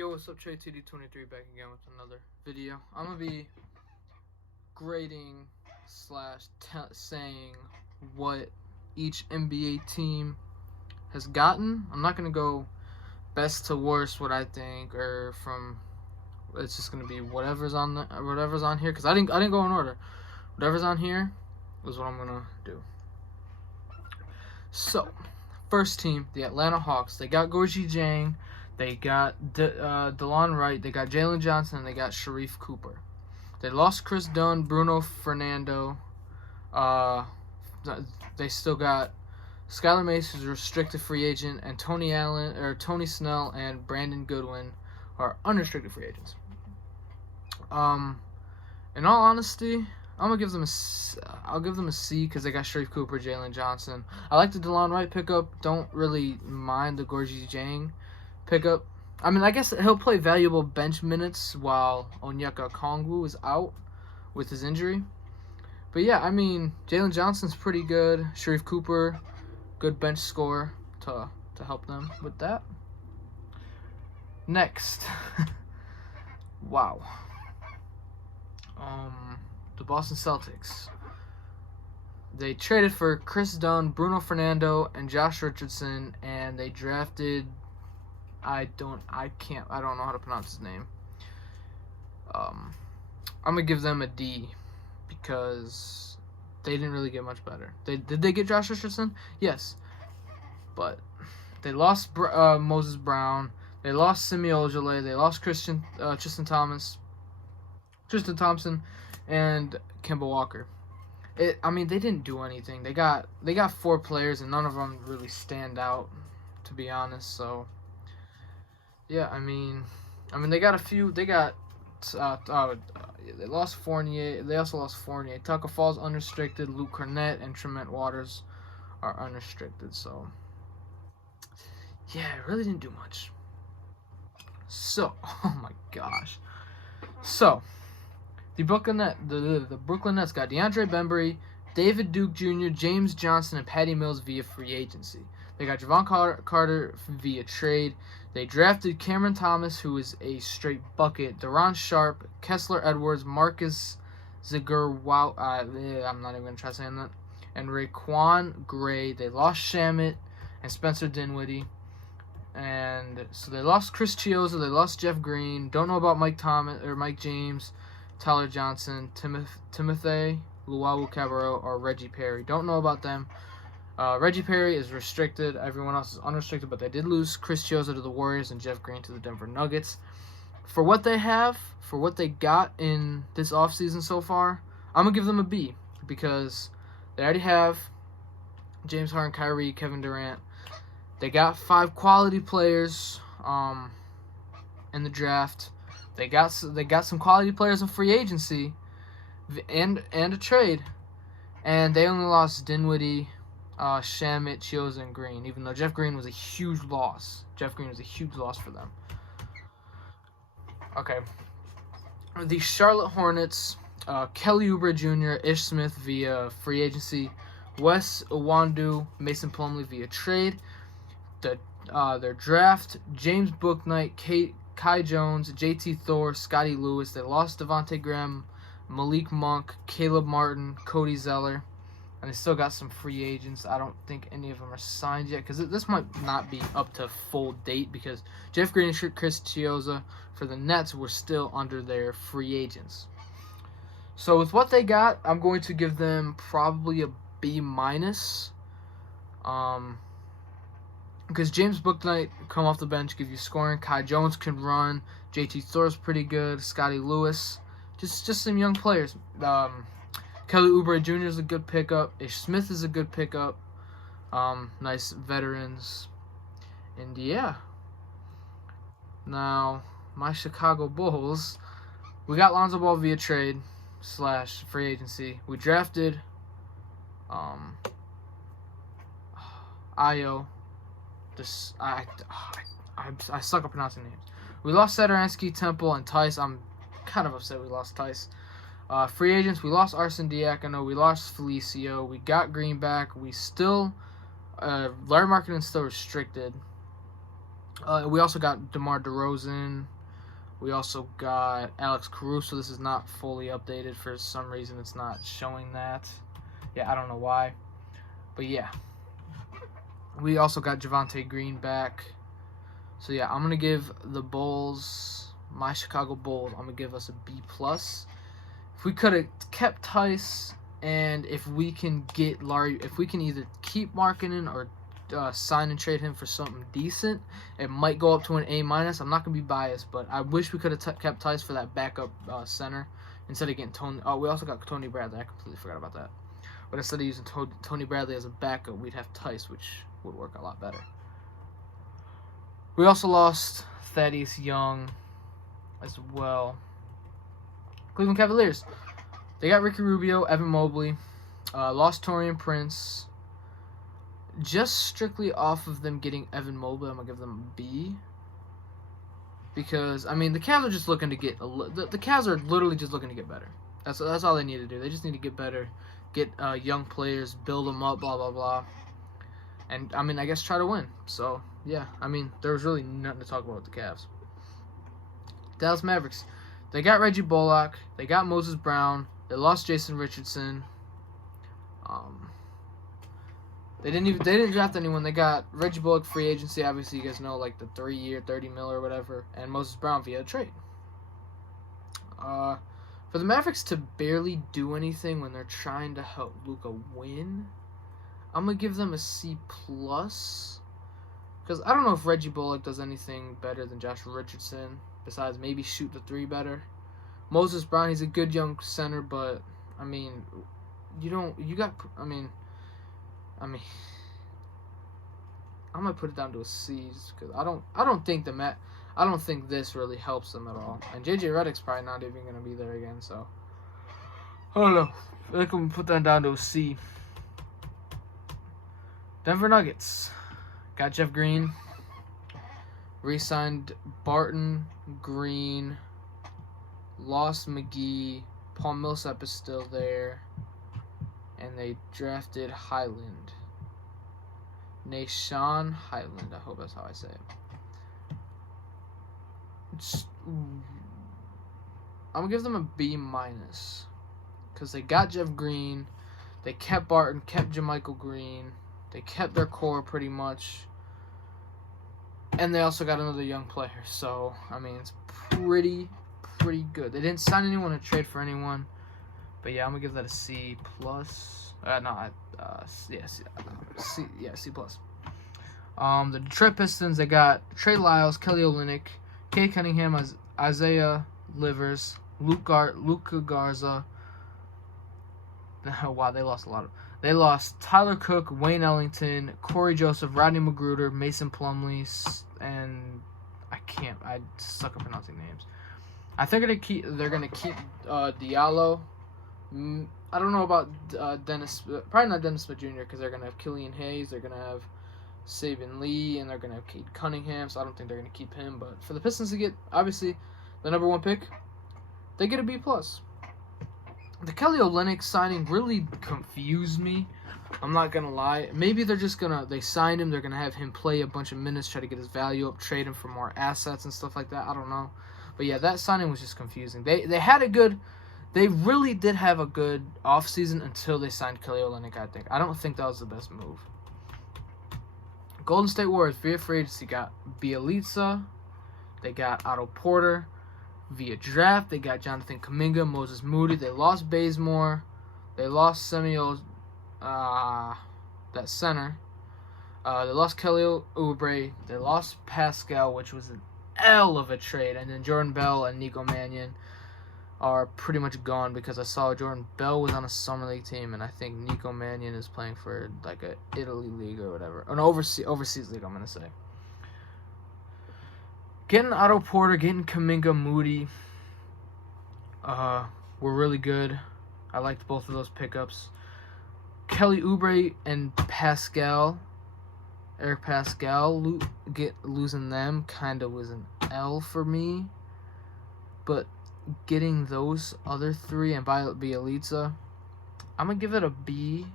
Yo, what's up, Trey TD23 back again with another video. I'm gonna be grading slash saying what each NBA team has gotten. I'm not gonna go best to worst, what I think, or from. It's just gonna be whatever's on here, because I didn't go in order. Whatever's on here is what I'm gonna do. So, first team, the Atlanta Hawks. They got Gorgie Jang. They got DeLon Wright, they got Jalen Johnson, and they got Sharif Cooper. They lost Chris Dunn, Bruno Fernando. They still got Skylar Mace, who's a restricted free agent, and Tony Snell and Brandon Goodwin are unrestricted free agents. In all honesty, I'll give them a C because they got Sharif Cooper, Jalen Johnson. I like the DeLon Wright pickup. Don't really mind the Gorgie Jang pickup. I mean, I guess he'll play valuable bench minutes while Onyeka Okongwu is out with his injury. But yeah, I mean, Jalen Johnson's pretty good. Sharif Cooper, good bench score to help them with that. Next, wow. The Boston Celtics. They traded for Chris Dunn, Bruno Fernando, and Josh Richardson, and they drafted. I don't know how to pronounce his name. I'm gonna give them a D because they didn't really get much better. Did they get Josh Richardson? Yes, but they lost Moses Brown. They lost Semi Ojeleye. They lost Tristan Thompson, and Kemba Walker. I mean, they didn't do anything. They got 4 players, and none of them really stand out, to be honest. So. Yeah, I mean, they got a few. They got, they lost Fournier. They also lost Fournier. Tucker Falls unrestricted. Luke Cornett and Tremont Waters are unrestricted. So, yeah, it really didn't do much. So, oh my gosh. So, the Brooklyn Nets got DeAndre Bembry, David Duke Jr., James Johnson, and Patty Mills via free agency. They got Javon Carter via trade. They drafted Cameron Thomas, who is a straight bucket, Deron Sharp, Kessler Edwards, Marcus Ziger, I'm not even going to try saying that, and Raekwon Gray. They lost Shamet and Spencer Dinwiddie. And so they lost Chris Chiozza, they lost Jeff Green. Don't know about Mike James, Tyler Johnson, Timothy Luwawu-Cabarrot, or Reggie Perry. Don't know about them. Reggie Perry is restricted. Everyone else is unrestricted, but they did lose Chris Chiozza to the Warriors and Jeff Green to the Denver Nuggets. For what they got in this offseason so far, I'm going to give them a B because they already have James Harden, Kyrie, Kevin Durant. They got 5 quality players in the draft. They got some quality players in free agency and a trade. And they only lost Dinwiddie, Shamet, Chiozza, and Green, even though Jeff Green was a huge loss. Jeff Green was a huge loss for them. Okay. The Charlotte Hornets, Kelly Oubre Jr., Ish Smith via free agency, Wes Iwundu, Mason Plumlee via trade. Their draft, James Bouknight, Kai Jones, JT Thor, Scotty Lewis. They lost Devontae Graham, Malik Monk, Caleb Martin, Cody Zeller. And they still got some free agents. I don't think any of them are signed yet because this might not be up to full date because Jeff Green and Chris Chiozza for the Nets were still under their free agents. So with what they got, I'm going to give them probably a B-. Because James Bouknight come off the bench, give you scoring. Kai Jones can run. JT Thor's pretty good. Scotty Lewis. Just some young players. Kelly Oubre Jr. is a good pickup. Ish Smith is a good pickup. Nice veterans. And yeah. Now, my Chicago Bulls, we got Lonzo Ball via trade / free agency. We drafted Ayo. I suck at pronouncing names. We lost Satoransky, Temple, and Tice. I'm kind of upset we lost Tice. Free agents, we lost Arsen Diacono, we lost Felicio, we got Green back, we still, Larry Markkanen's still restricted. We also got DeMar DeRozan. We also got Alex Caruso. This is not fully updated. For some reason, it's not showing that. Yeah, I don't know why. But yeah. We also got Javonte Green back. So yeah, I'm going to give the Bulls, my Chicago Bulls, I'm going to give us a B+. If we could have kept Tice, and if we can get Larry, if we can either keep Markkanen or sign and trade him for something decent, it might go up to an A-. I'm not going to be biased, but I wish we could have kept Tice for that backup center instead of getting Tony. Oh, we also got Tony Bradley. I completely forgot about that. But instead of using Tony Bradley as a backup, we'd have Tice, which would work a lot better. We also lost Thaddeus Young as well. Cleveland Cavaliers. They got Ricky Rubio, Evan Mobley, lost Taurean Prince. Just strictly off of them getting Evan Mobley, I'm going to give them a B. Because, I mean, the Cavs are just looking to get... The Cavs are literally just looking to get better. That's all they need to do. They just need to get better, get young players, build them up, blah, blah, blah. And, I mean, I guess try to win. So, yeah, I mean, there was really nothing to talk about with the Cavs. Dallas Mavericks. They got Reggie Bullock. They got Moses Brown. They lost Jason Richardson. They didn't draft anyone. They got Reggie Bullock free agency. Obviously, you guys know, like the 3-year, $30 million or whatever, and Moses Brown via trade. For the Mavericks to barely do anything when they're trying to help Luka win, I'm gonna give them a C+. Because I don't know if Reggie Bullock does anything better than Josh Richardson, besides maybe shoot the 3 better. Moses Brown, he's a good young center, but I mean, I'm gonna put it down to a C because I don't think this really helps them at all. And JJ Redick's probably not even gonna be there again, so I don't know. I can put that down to a C. Denver Nuggets got Jeff Green, re-signed Barton, Green, lost McGee, Paul Millsap is still there, and they drafted Highland. Nashawn Highland, I hope that's how I say it. I'm going to give them a B-, because they got Jeff Green, they kept Barton, kept JaMychal Green, they kept their core pretty much, and they also got another young player, so, I mean, it's pretty good. They didn't sign anyone or trade for anyone, but yeah, I'm going to give that a C+. C+. The Detroit Pistons, they got Trey Lyles, Kelly Olynyk, Kay Cunningham, Isaiah Livers, Luka Garza. Wow, they lost a lot of. They lost Tyler Cook, Wayne Ellington, Corey Joseph, Rodney Magruder, Mason Plumlee, and I suck at pronouncing names. I think they're gonna keep Diallo. I don't know about Dennis. Probably not Dennis Smith Jr. because they're gonna have Killian Hayes. They're gonna have Saban Lee, and they're gonna have Cade Cunningham. So I don't think they're gonna keep him. But for the Pistons to get obviously the number 1 pick, they get a B+. The Kelly Olynyk signing really confused me. I'm not gonna lie. Maybe they're just they signed him. They're gonna have him play a bunch of minutes, try to get his value up, trade him for more assets and stuff like that. I don't know. But yeah, that signing was just confusing. They really did have a good offseason until they signed Kelly Olynyk, I think. I don't think that was the best move. Golden State Warriors, via free agency, got Bielitsa. They got Otto Porter. Via draft, they got Jonathan Kuminga, Moses Moody. They lost Bazemore. They lost Samuel, that center. They lost Kelly Oubre. They lost Pascal, which was an L of a trade. And then Jordan Bell and Nico Mannion are pretty much gone because I saw Jordan Bell was on a summer league team, and I think Nico Mannion is playing for like a Italy league or whatever, an overseas league. I'm gonna say. Getting Otto Porter, getting Kuminga, Moody, were really good. I liked both of those pickups. Kelly Oubre and Eric Pascal, losing them kind of was an L for me, but getting those other 3 and Bielitsa, I'm going to give it a B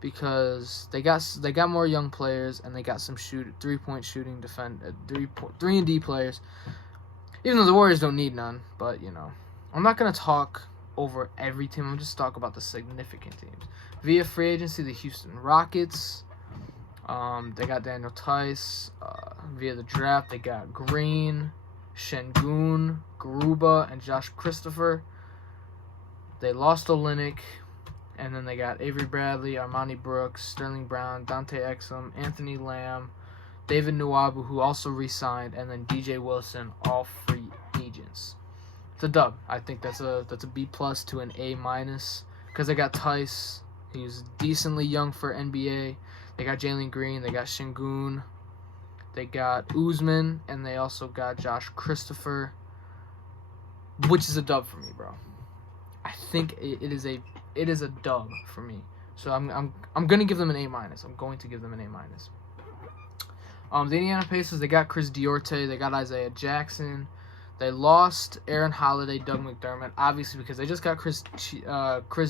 because they got more young players, and they got some 3-point shooting 3-and-D players. Even though the Warriors don't need none, but you know, I'm not gonna talk over every team. I'm just talk about the significant teams. Via free agency, the Houston Rockets. They got Daniel Tice. Via the draft, they got Green, Şengün, Garuba, and Josh Christopher. They lost Olynyk, and then they got Avery Bradley, Armani Brooks, Sterling Brown, Dante Exum, Anthony Lamb, David Nwabu, who also re-signed, and then DJ Wilson, all free agents. It's a dub. I think that's a B+ to an A-, because they got Tice. He was decently young for NBA. They got Jalen Green. They got Şengün. They got Usman, and they also got Josh Christopher, which is a dub for me, bro. I think it is a dub for me. So I'm gonna give them an A-. I'm going to give them an A-. The Indiana Pacers, they got Chris Duarte. They got Isaiah Jackson. They lost Aaron Holiday, Doug McDermott, obviously because they just got Chris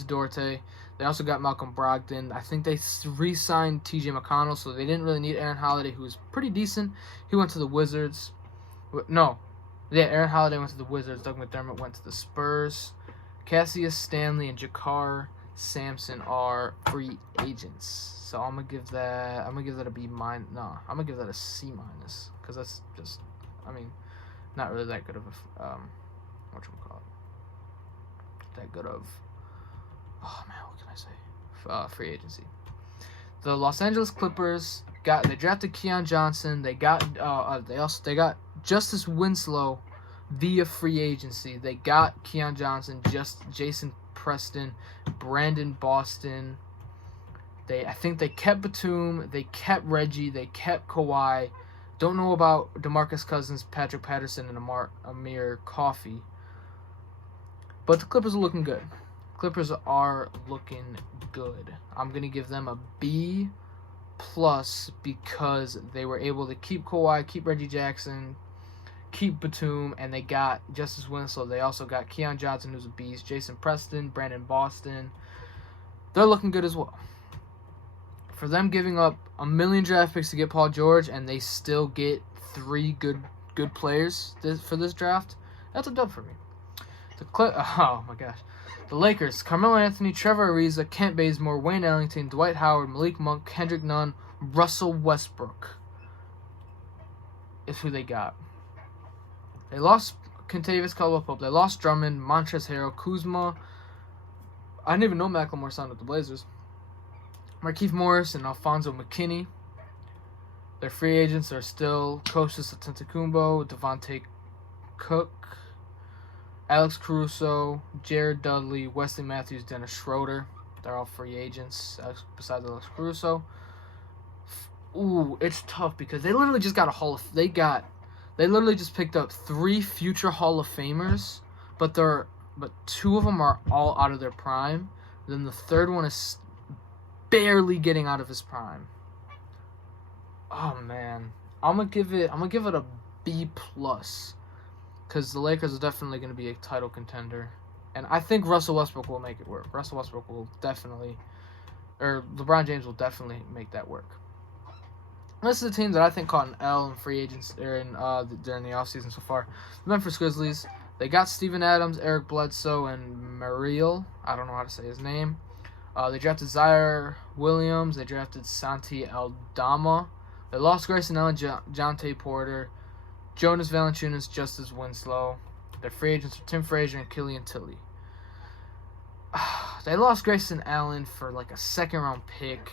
Duarte. They also got Malcolm Brogdon. I think they re-signed T.J. McConnell, so they didn't really need Aaron Holiday, who was pretty decent. He went to the Wizards. Aaron Holiday went to the Wizards. Doug McDermott went to the Spurs. Cassius Stanley and Jakar Sampson are free agents. So I'm gonna give that a B-. I'm gonna give that a C-, because that's just, not really that good of a what can I say? Free agency. The Los Angeles Clippers they drafted Keon Johnson. They got Justice Winslow via free agency. They got Keon Johnson, Jason Preston, Brandon Boston. I think they kept Batum. They kept Reggie. They kept Kawhi. Don't know about DeMarcus Cousins, Patrick Patterson, and Amir Coffey. But the Clippers are looking good. I'm going to give them a B+ because they were able to keep Kawhi, keep Reggie Jackson, keep Batum, and they got Justice Winslow. They also got Keon Johnson, who's a beast, Jason Preston, Brandon Boston. They're looking good as well. For them giving up 1 million draft picks to get Paul George, and they still get 3 good players for this draft, that's a dub for me. Oh my gosh. The Lakers, Carmelo Anthony, Trevor Ariza, Kent Bazemore, Wayne Ellington, Dwight Howard, Malik Monk, Kendrick Nunn, Russell Westbrook is who they got. They lost Kentavious Caldwell-Pope. They lost Drummond, Montrezl Harrell, Kuzma. I didn't even know Macklemore signed with the Blazers. Markieff Morris and Alfonso McKinney. Their free agents are still Kostas Antetokounmpo, Devontae Cook, Alex Caruso, Jared Dudley, Wesley Matthews, Dennis Schroeder. They're all free agents besides Alex Caruso. Ooh, it's tough because they literally just got they literally just picked up 3 future Hall of Famers, but 2 of them are all out of their prime. Then the third one is barely getting out of his prime. Oh man, I'm gonna give it a B+, because the Lakers are definitely gonna be a title contender, and I think Russell Westbrook will make it work. LeBron James will definitely make that work. This is the teams that I think caught an L in free agents during the offseason so far. The Memphis Grizzlies, they got Steven Adams, Eric Bledsoe, and Mariel. I don't know how to say his name. They drafted Zaire Williams. They drafted Santi Aldama. They lost Grayson Allen, Jonte Porter, Jonas Valanciunas, Justice Winslow. Their free agents are Tim Frazier and Killian Tilly. They lost Grayson Allen for like a second-round pick.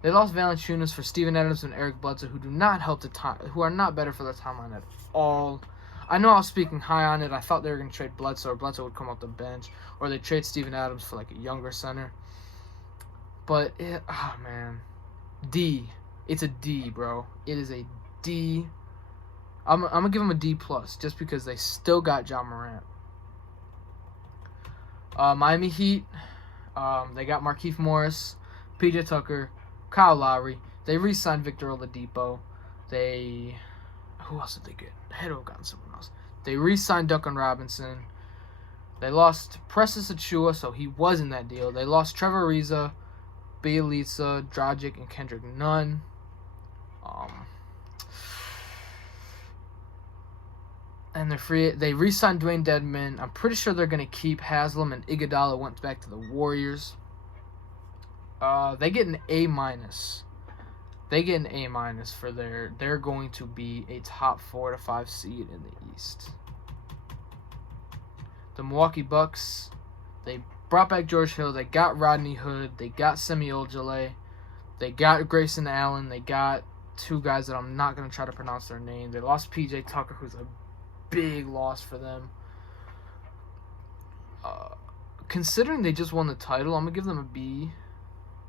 They lost Valanciunas for Steven Adams and Eric Bledsoe, who who are not better for their timeline at all. I know I was speaking high on it. I thought they were going to trade Bledsoe, or Bledsoe would come off the bench, or they trade Steven Adams for like a younger center. But D. It's a D, bro. It is a D. I'm gonna give them a D+, just because they still got John Morant. Miami Heat, they got Markieff Morris, PJ Tucker, Kyle Lowry. They re-signed Victor Oladipo. Who else did they get? They had to have gotten someone else. They re-signed Duncan Robinson. They lost Precious Achiuwa, so he was in that deal. They lost Trevor Ariza. Bielitsa, Dragic, and Kendrick Nunn. And they re-signed Dwayne Dedman. I'm pretty sure they're going to keep Haslam, and Iguodala went back to the Warriors. They get an A-. They get an A- for they're going to be a top 4 to 5 seed in the East. The Milwaukee Bucks, they brought back George Hill. They got Rodney Hood. They got Semi Ojeleye. They got Grayson Allen. They got 2 guys that I'm not going to try to pronounce their name. They lost PJ Tucker, who's a big loss for them. Considering they just won the title, I'm going to give them a B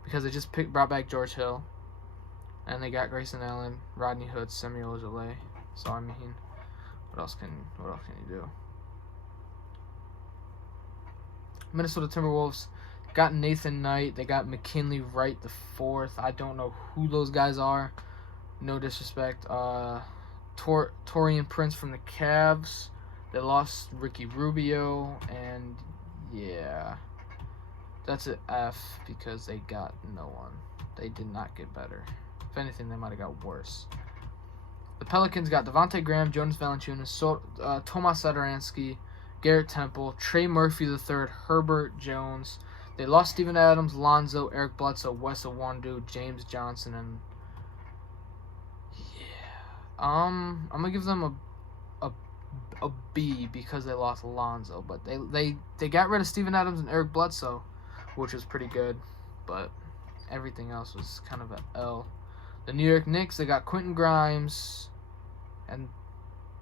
because they just brought back George Hill. And they got Grayson Allen, Rodney Hood, Semi Ojeleye. So, I mean, what else can you do? Minnesota Timberwolves got Nathan Knight. They got McKinley Wright the 4th. I don't know who those guys are. No disrespect. Torian Prince from the Cavs. They lost Ricky Rubio. And, yeah. That's an F because they got no one. They did not get better. If anything, they might have got worse. The Pelicans got Devontae Graham, Jonas Valanciunas, Tomas Satoransky, Garrett Temple, Trey Murphy III, Herbert Jones. They lost Steven Adams, Lonzo, Eric Bledsoe, Wes Iwundu, James Johnson, and yeah. I'm gonna give them a B because they lost Lonzo, but they got rid of Steven Adams and Eric Bledsoe, which was pretty good, but everything else was kind of an L. The New York Knicks, they got Quentin Grimes and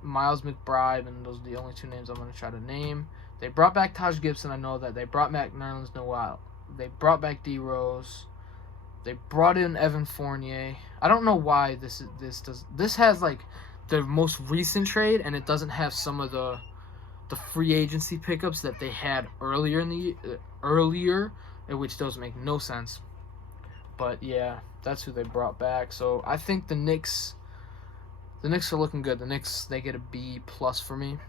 Miles McBride, and those are the only 2 names I'm going to try to name. They brought back Taj Gibson, I know that. They brought back Nerlens Noel. They brought back D Rose. They brought in Evan Fournier. I don't know why this has like the most recent trade, and it doesn't have some of the free agency pickups that they had earlier which doesn't make no sense. But yeah, that's who they brought back. So I think the Knicks are looking good. The Knicks, they get a B+ for me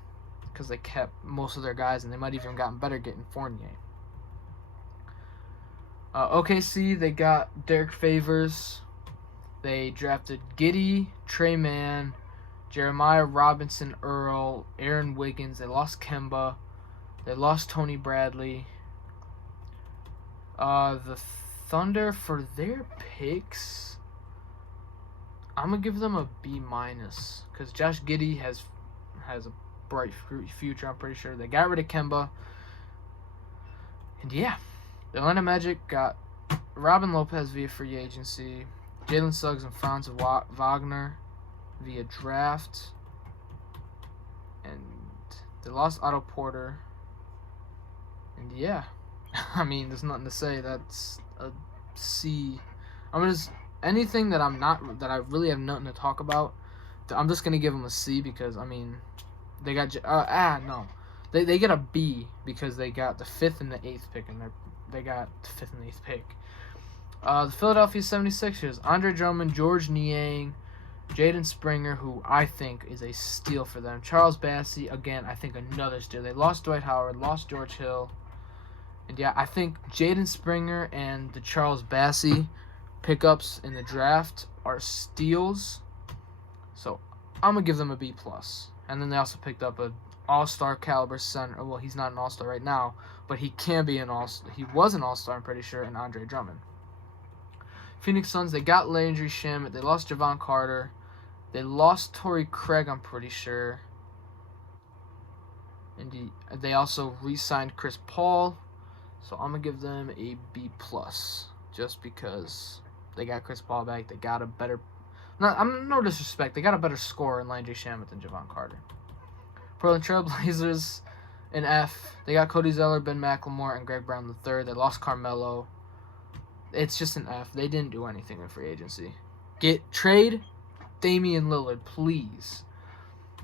because they kept most of their guys, and they might even gotten better getting Fournier. OKC, they got Derek Favors. They drafted Giddey, Trey Mann, Jeremiah Robinson Earl, Aaron Wiggins. They lost Kemba. They lost Tony Bradley. The Thunder, for their picks, I'm going to give them a B- because Josh Giddey has a bright future, I'm pretty sure. They got rid of Kemba. And yeah, the Atlanta Magic got Robin Lopez via free agency, Jalen Suggs and Franz Wagner via draft, and they lost Otto Porter. And yeah, I mean, there's nothing to say. That's a C. Anything that I really have nothing to talk about, I'm just gonna give them a C because I mean, they got they get a B because they got the 5th and the 8th pick, and they got the 5th and 8th pick. The Philadelphia 76ers, Andre Drummond, George Niang, Jaden Springer, who I think is a steal for them. Charles Bassey, again, I think another steal. They lost Dwight Howard, lost George Hill. And yeah, I think Jaden Springer and the Charles Bassey pickups in the draft are steals. So I'm going to give them a B+. And then they also picked up an all-star caliber center. Well, he's not an all-star right now, but he can be an all-star. He was an all-star, I'm pretty sure, in Andre Drummond. Phoenix Suns, they got Landry Shamet. They lost Javon Carter. They lost Torrey Craig, I'm pretty sure. And they also re-signed Chris Paul. So I'm going to give them a B+, just because they got Chris Paul back. They got a better... no disrespect. They got a better scorer in Landry Shamet than Javon Carter. Portland Trail Blazers, an F. They got Cody Zeller, Ben McLemore, and Greg Brown III. They lost Carmelo. It's just an F. They didn't do anything in free agency. Trade Damian Lillard, please.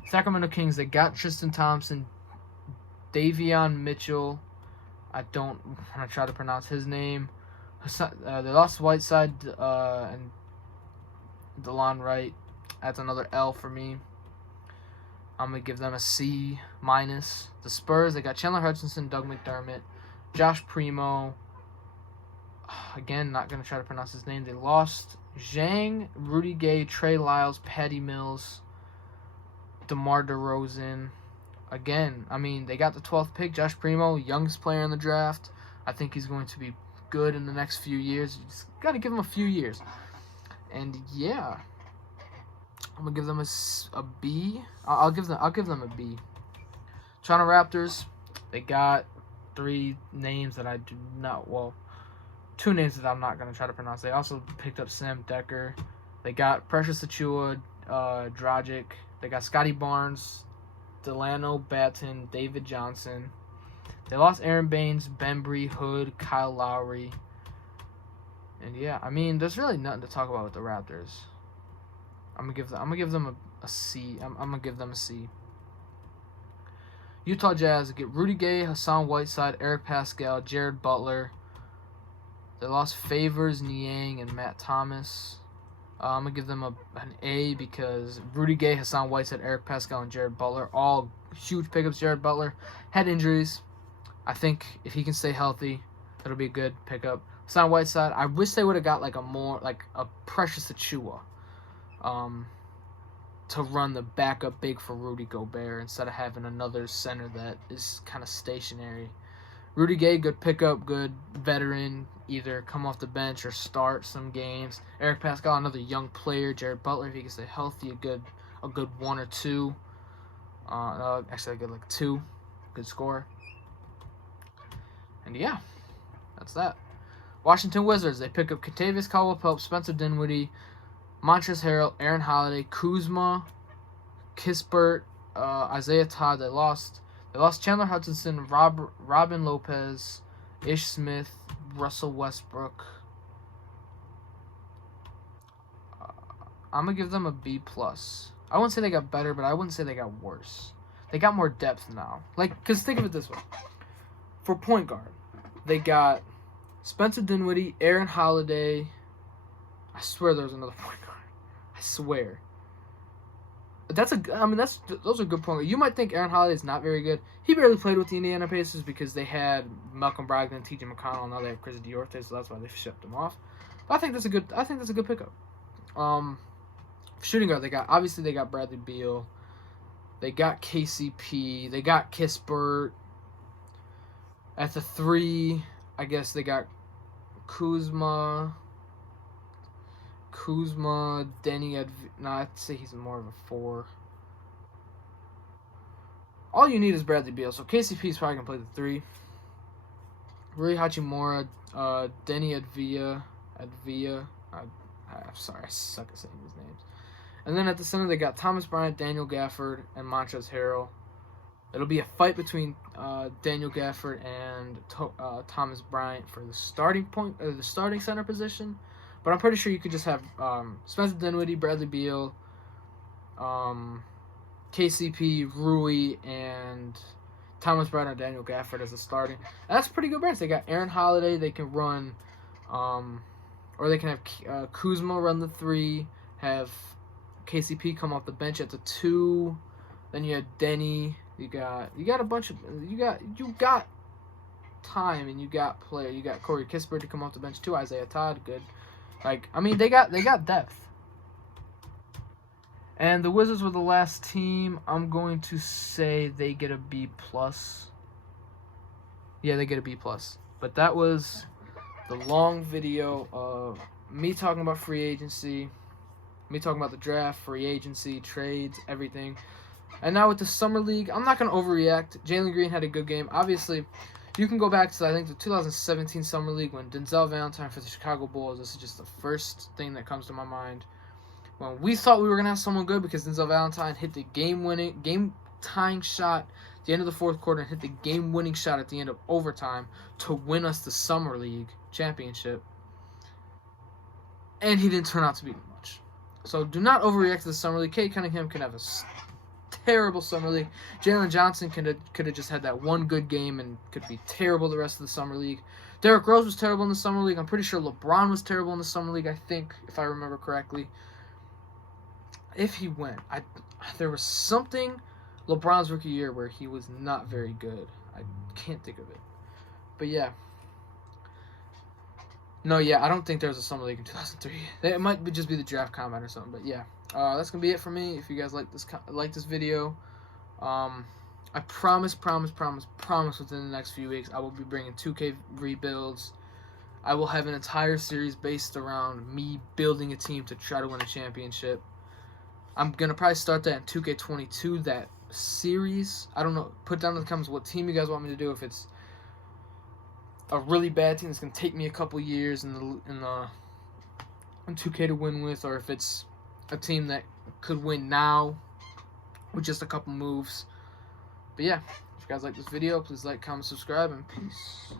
Sacramento Kings, they got Tristan Thompson, Davion Mitchell. I don't want to try to pronounce his name. They lost Whiteside and DeLon Wright. That's another L for me. I'm going to give them a C-. The Spurs, they got Chandler Hutchinson, Doug McDermott, Josh Primo, Again, not going to try to pronounce his name. They lost Zhang, Rudy Gay, Trey Lyles, Patty Mills, DeMar DeRozan. Again, I mean, they got the 12th pick, Josh Primo, youngest player in the draft. I think he's going to be good in the next few years. You just got to give him a few years. And yeah, I'm gonna give them a B. I'll give them a B. Toronto Raptors, they got 3 names that I do not, well, 2 names that I'm not gonna try to pronounce. They also picked up Sam Decker. They got Precious Achiuwa, Dragic. They got Scotty Barnes, Delano Batten, David Johnson. They lost Aaron Baines, Bembry, Hood, Kyle Lowry. And yeah, I mean, there's really nothing to talk about with the Raptors. I'm gonna give them a C. I'm gonna give them a C. Utah Jazz get Rudy Gay, Hassan Whiteside, Eric Pascal, Jared Butler. They lost Favors, Niang, and Matt Thomas. I'm gonna give them an A because Rudy Gay, Hassan Whiteside, Eric Pascal, and Jared Butler, all huge pickups. Jared Butler had injuries. I think if he can stay healthy, that'll be a good pickup. Hassan Whiteside, I wish they would have got like a Precious Achiuwa, to run the backup big for Rudy Gobert instead of having another center that is kind of stationary. Rudy Gay, good pickup, good veteran, either come off the bench or start some games. Eric Pascal, another young player. Jared Butler, if he can stay healthy, a good 1 or 2. Actually, a good 2, good score. And yeah, that's that. Washington Wizards, they pick up Kentavious Caldwell-Pope, Spencer Dinwiddie, Montrezl Harrell, Aaron Holiday, Kuzma, Kispert, Isaiah Todd. They lost Chandler Hutchinson, Robin Lopez, Ish Smith, Russell Westbrook. I'm gonna give them a B+. I wouldn't say they got better, but I wouldn't say they got worse. They got more depth now. Cause think of it this way: for point guard, they got Spencer Dinwiddie, Aaron Holiday. I swear there was another point guard. I swear. Those are good points. You might think Aaron Holiday is not very good. He barely played with the Indiana Pacers because they had Malcolm Brogdon, T.J. McConnell. Now they have Chris Duarte, so that's why they shipped him off. But I think that's a good pickup. Shooting guard, they got Bradley Beal. They got KCP. They got Kispert. At the 3, I guess they got Kuzma, Denny. I'd say he's more of a 4. All you need is Bradley Beal, so KCP is probably gonna play the 3. Rui Hachimura, Denny Advia. I'm sorry, I suck at saying these names. And then at the center they got Thomas Bryant, Daniel Gafford, and Montrezl Harrell. It'll be a fight between Daniel Gafford and Thomas Bryant for the starting center position. But I'm pretty sure you could just have Spencer Dinwiddie, Bradley Beal, KCP, Rui, and Thomas Bryant or Daniel Gafford as a starting. And that's a pretty good bench. They got Aaron Holiday. They can run, or they can have Kuzma run the 3, have KCP come off the bench at the 2. Then you have Denny. You got a bunch of you got time and you got player. You got Corey Kispert to come off the bench too. Isaiah Todd, good. They got depth. And the Wizards were the last team. I'm going to say they get a B+. Yeah, they get a B+. But that was the long video of me talking about free agency, me talking about the draft, free agency, trades, everything. And now with the Summer League, I'm not going to overreact. Jalen Green had a good game. Obviously, you can go back to, I think, the 2017 Summer League when Denzel Valentine for the Chicago Bulls. This is just the first thing that comes to my mind. When we thought we were going to have someone good because Denzel Valentine hit the game-tying shot at the end of the fourth quarter and hit the game-winning shot at the end of overtime to win us the Summer League championship. And he didn't turn out to be much. So do not overreact to the Summer League. Kate Cunningham can have a terrible Summer League. Jalen Johnson could have just had that one good game and could be terrible the rest of the Summer League. Derrick Rose was terrible in the Summer League. I'm pretty sure LeBron was terrible in the Summer League, I think, if I remember correctly. If he went, there was something LeBron's rookie year where he was not very good. I can't think of it. But yeah. No, yeah, I don't think there was a Summer League in 2003. It might just be the draft combine or something, but yeah. That's gonna be it for me. If you guys like this video, I promise within the next few weeks I will be bringing 2K rebuilds. I will have an entire series based around me building a team to try to win a championship. I'm gonna probably start that in 2K22, that series. I don't know. Put down in the comments what team you guys want me to do. If it's a really bad team that's gonna take me a couple years in 2K to win with, or if it's a team that could win now with just a couple moves. But yeah, if you guys like this video, please like, comment, subscribe, and peace.